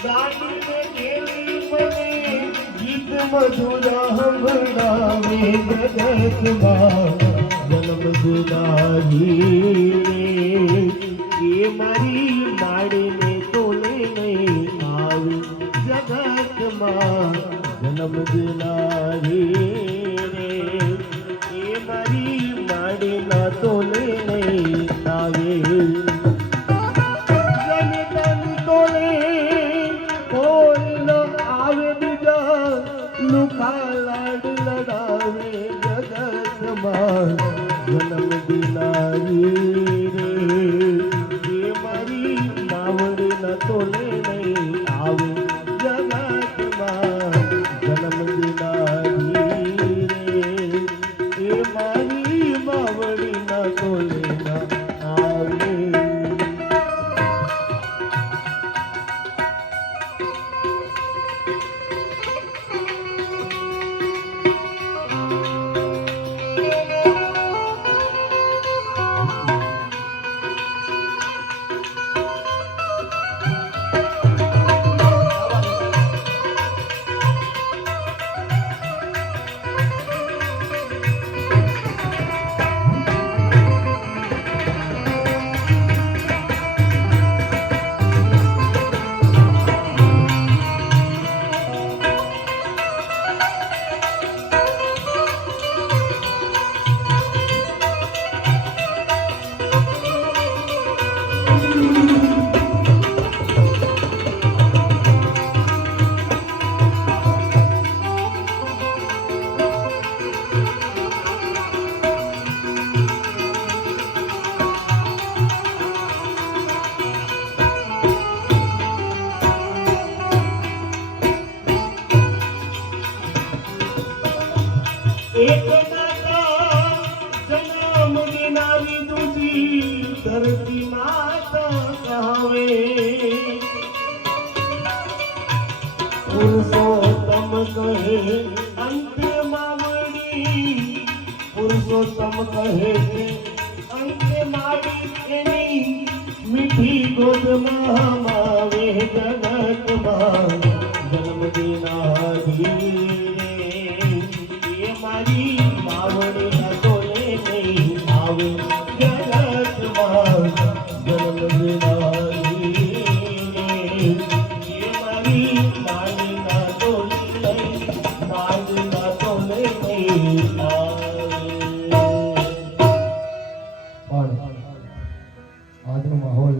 ગાડીને કેવી મને ગીત મધુરા સંભળાવે જગતમાં જન્મ દેનારી એ મારી માડીને તોલે નહીં આવે જગતમાં જન્મ દેનારી એ મારી માડીના તોલે નહીં આવે જનિતન તોલે કોઈ ન આવે બીજા લુખા લાડ લડાવે જગતમાં જન્મ દેનારી એ મારી માવડીના તોલે નહીં આવે જગતમાં જન્મ દેનારી એ મારી માવડીના તોલે ના આવે એક માતા જન્મ દેનારી તુજી ધરતી માતા કહાવે પુરુષોત્તમ કહે અંત માવડી પુરુષોત્તમ કહે અંત માડી એની મીઠી ગોદમાં માવે જગતમાં જન્મ દેનારી મારી માવડીના તોલે નહીં આવે જગતમાં જન્મ દેનારી એ મારી